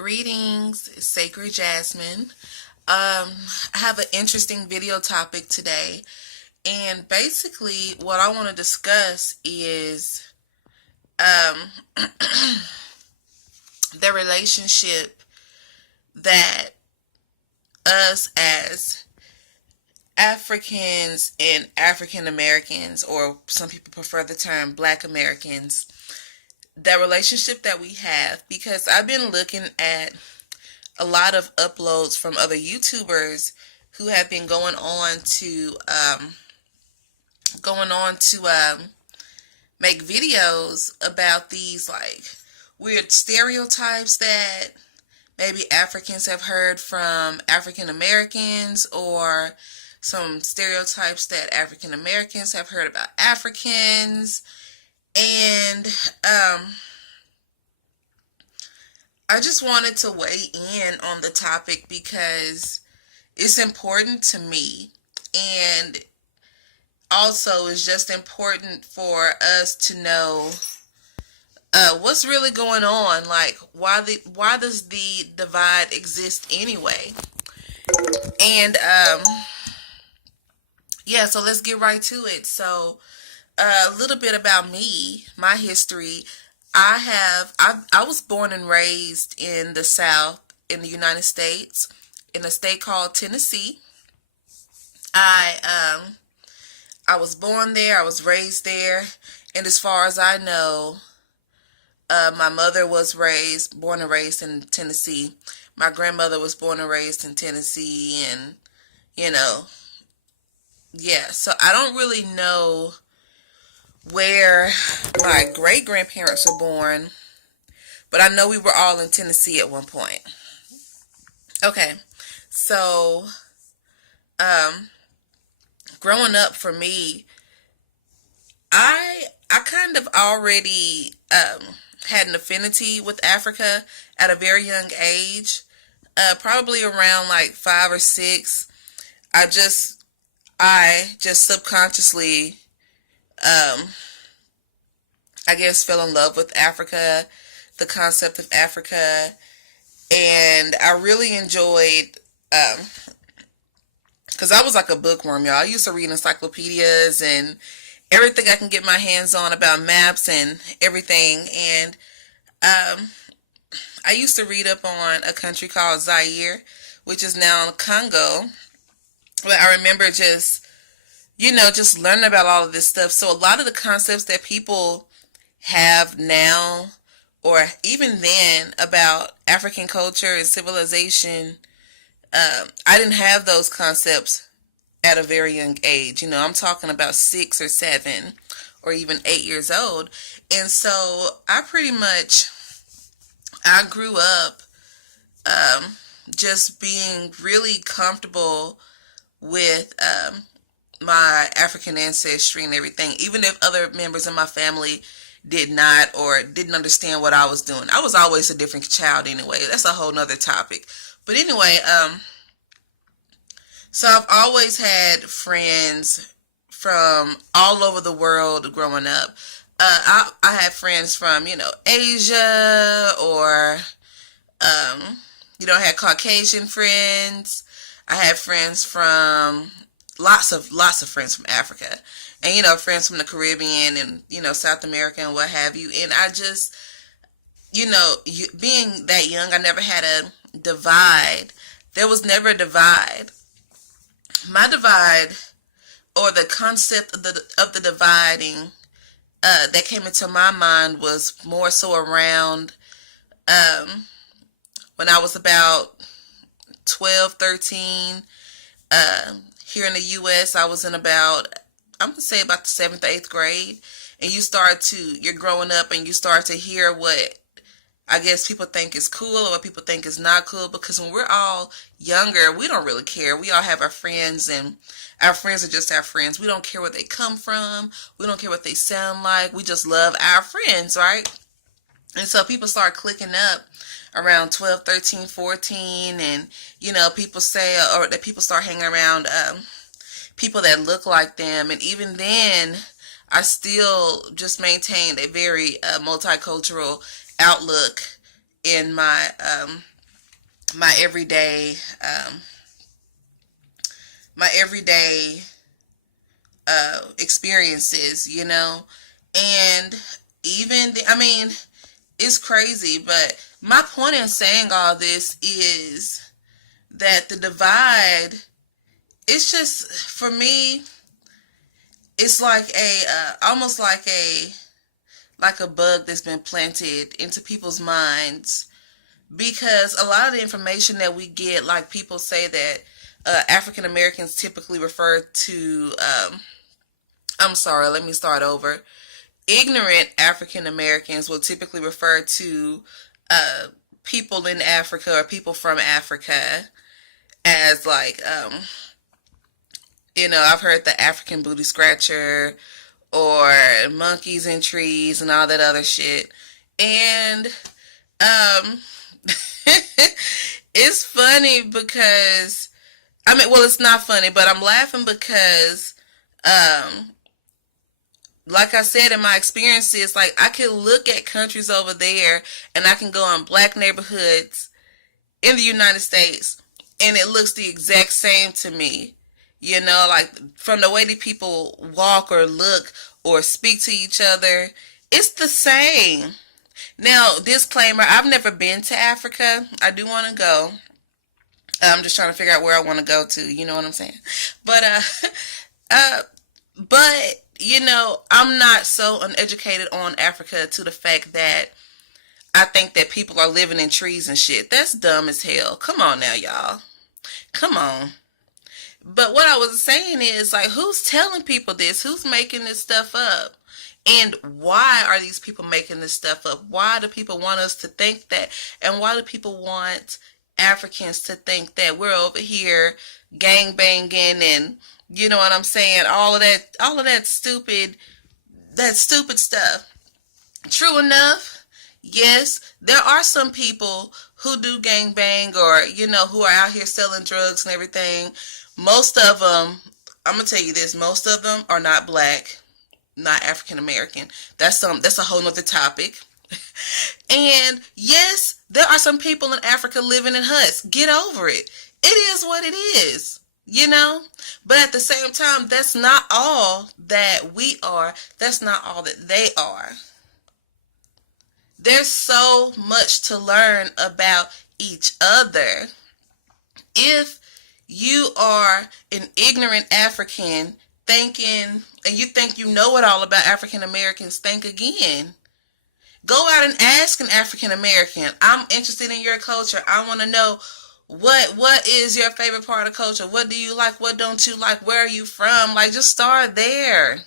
Greetings, it's Sacred Jasmine. I have an interesting video topic today, and basically, what I want to discuss is um, the relationship that us as Africans and African Americans, or some people prefer the term Black Americans, the relationship that we have, because I've been looking at a lot of uploads from other YouTubers who have been going on to make videos about these like weird stereotypes that maybe Africans have heard from African Americans, or some stereotypes that African Americans have heard about Africans. And I just wanted to weigh in on the topic because it's important to me, and also it's just important for us to know what's really going on. Like, why does the divide exist anyway? And yeah, so let's get right to it. So a little bit about me, my history. I was born and raised in the South in the United States, in a state called Tennessee. I I was born there, I was raised there, and as far as I know, my mother was born and raised in Tennessee. My grandmother was born and raised in Tennessee, and you know, yeah. So I don't really know where my great grandparents were born, but I know we were all in Tennessee at one point. Okay, so um, growing up for me, I kind of already had an affinity with Africa at a very young age. Probably around like 5 or 6. I just I just subconsciously, um, I guess, fell in love with Africa, the concept of Africa, and I really enjoyed, because I was like a bookworm, y'all. I used to read encyclopedias and everything I can get my hands on about maps and everything. And um, I used to read up on a country called Zaire, which is now Congo. But I remember just learning about all of this stuff. So a lot of the concepts that people have now, or even then, about African culture and civilization, I didn't have those concepts at a very young age. I'm talking about 6 or 7 or even 8 years old. And so I grew up um, just being really comfortable with my African ancestry and everything, even if other members of my family did not or didn't understand what I was doing. I was always a different child anyway. That's a whole nother topic. But anyway, so I've always had friends from all over the world growing up. I had friends from, Asia, or I had Caucasian friends. I had friends from lots of friends from Africa, and friends from the Caribbean and South America and what have you. And I just, being that young, I never had a divide. There was never a divide. My divide, or the concept of the dividing, that came into my mind was more so around um, when I was about 12, 13. Here in the U.S., I was in I'm going to say about the 7th or 8th grade. And you're growing up and you start to hear what I guess people think is cool or what people think is not cool. Because when we're all younger, we don't really care. We all have our friends, and our friends are just our friends. We don't care where they come from. We don't care what they sound like. We just love our friends, right? And so people start clicking up around 12, 13, 14, and people say, or that people start hanging around people that look like them. And even then, I still just maintained a very multicultural outlook in my everyday my everyday experiences, you know. And even I mean, it's crazy, but my point in saying all this is that the divide, it's just, for me, it's like almost like a bug that's been planted into people's minds, because a lot of the information that we get, like people say that African Americans typically refer to, I'm sorry, let me start over. Ignorant African Americans will typically refer to people in Africa or people from Africa as like, I've heard the African booty scratcher or monkeys in trees and all that other shit. And um, it's funny because, well, it's not funny, but I'm laughing because, like I said, in my experiences, like I can look at countries over there and I can go in black neighborhoods in the United States and it looks the exact same to me. You know, like from the way that people walk or look or speak to each other, it's the same. Now, disclaimer, I've never been to Africa. I do want to go. I'm just trying to figure out where I want to go to, you know what I'm saying? But but I'm not so uneducated on Africa to the fact that I think that people are living in trees and shit. That's dumb as hell. Come on now, y'all. Come on. But what I was saying is, like, who's telling people this? Who's making this stuff up? And why are these people making this stuff up? Why do people want us to think that? And why do people want Africans to think that we're over here gang banging and, you know what I'm saying? All of that stupid stuff. True enough, yes, there are some people who do gang bang or, who are out here selling drugs and everything. Most of them, I'm going to tell you this, most of them are not black, not African American. That's a whole nother topic. And yes, there are some people in Africa living in huts. Get over it. It is what it is, But at the same time, that's not all that we are. That's not all that they are. There's so much to learn about each other. If you are an ignorant African thinking, and you think you know it all about African Americans, think again. Go out and ask an African American. I'm interested in your culture. I want to know what is your favorite part of culture? What do you like? What don't you like? Where are you from? Like, just start there.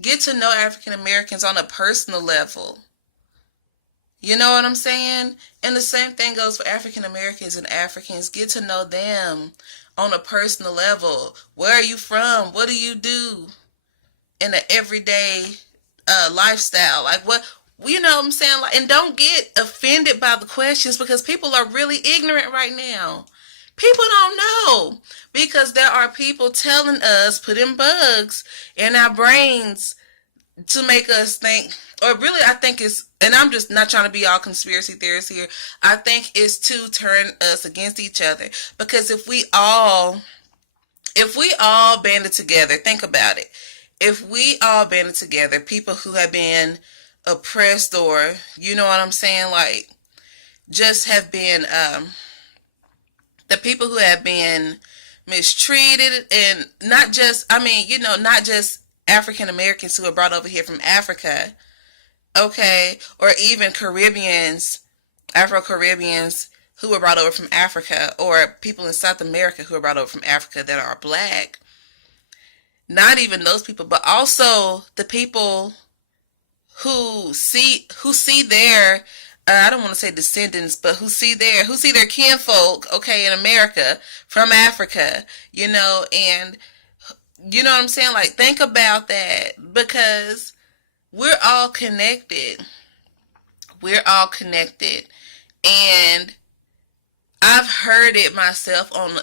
Get to know African Americans on a personal level. You know what I'm saying? And the same thing goes for African Americans and Africans. Get to know them on a personal level. Where are you from? What do you do in an everyday lifestyle? Like, what, you know what I'm saying? Like, and don't get offended by the questions, because people are really ignorant right now. People don't know, because there are people telling us, putting bugs in our brains to make us think, or really I think it's, and I'm just not trying to be all conspiracy theorists here, I think it's to turn us against each other. Because if we all banded together, think about it. If we all banded together, people who have been oppressed, or, you know what I'm saying, like, just have been, the people who have been mistreated, and not just, not just African Americans who are brought over here from Africa, okay, or even Caribbeans, Afro-Caribbeans who were brought over from Africa, or people in South America who are brought over from Africa that are black. Not even those people, but also the people who see their, I don't want to say descendants, but who see their kinfolk, okay, in America from Africa, and you know what I'm saying? Like, think about that, because we're all connected. We're all connected. And I've heard it myself on,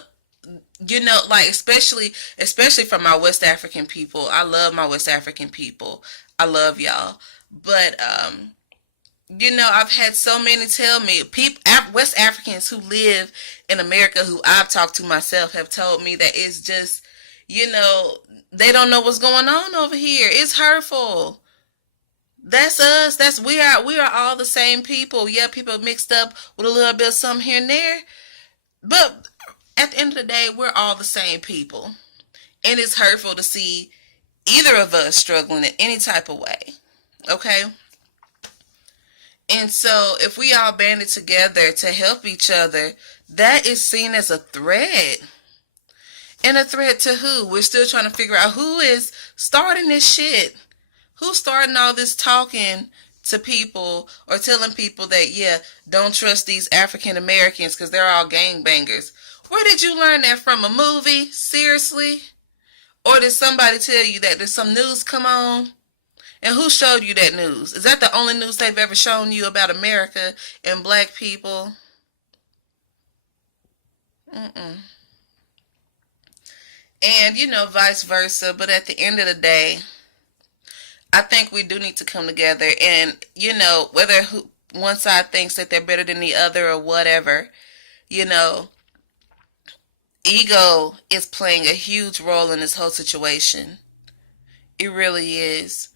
like, especially from my West African people. I love my West African people. I love y'all. But You know, I've had so many tell me, West Africans who live in America, who I've talked to myself, have told me that it's just, you know, they don't know what's going on over here. It's hurtful. That's us. We are all the same people. Yeah, people mixed up with a little bit of something here and there, but at the end of the day, we're all the same people, and it's hurtful to see either of us struggling in any type of way. Okay. And so, if we all banded together to help each other, that is seen as a threat. And a threat to who? We're still trying to figure out who is starting this shit. Who's starting all this talking to people or telling people that, yeah, don't trust these African Americans because they're all gangbangers. Where did you learn that from? A movie? Seriously? Or did somebody tell you that? Did some news come on? And who showed you that news? Is that the only news they've ever shown you about America and black people? Mm-mm. And, you know, vice versa. But at the end of the day, I think we do need to come together. And, you know, whether one side thinks that they're better than the other or whatever, you know, ego is playing a huge role in this whole situation. It really is.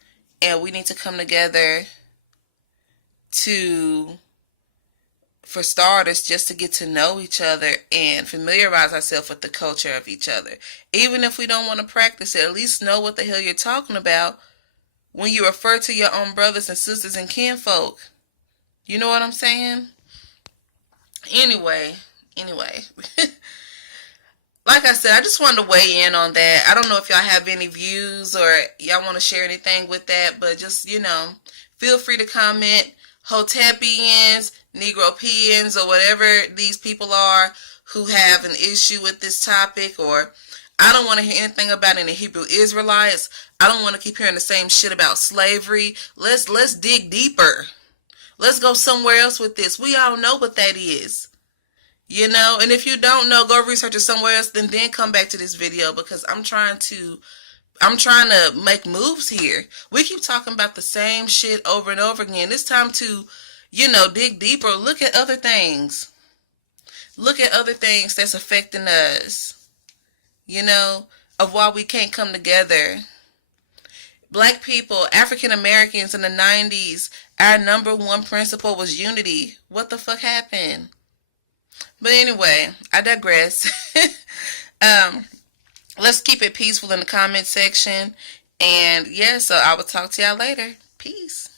And we need to come together for starters, just to get to know each other and familiarize ourselves with the culture of each other. Even if we don't want to practice it, at least know what the hell you're talking about when you refer to your own brothers and sisters and kinfolk. You know what I'm saying? Anyway. Like I said, I just wanted to weigh in on that. I don't know if y'all have any views or y'all want to share anything with that, but just, you know, feel free to comment. Hotepians, Negropeans, or whatever these people are who have an issue with this topic, or I don't want to hear anything about any Hebrew Israelites. I don't want to keep hearing the same shit about slavery. Let's dig deeper. Let's go somewhere else with this. We all know what that is. You know, and if you don't know, go research it somewhere else, then come back to this video, because I'm trying to make moves here. We keep talking about the same shit over and over again. It's time to, you know, dig deeper. Look at other things. Look at other things that's affecting us, you know, of why we can't come together. Black people, African Americans in the 90s, our number one principle was unity. What the fuck happened? But anyway, I digress. Let's keep it peaceful in the comment section. And yeah, so I will talk to y'all later. Peace.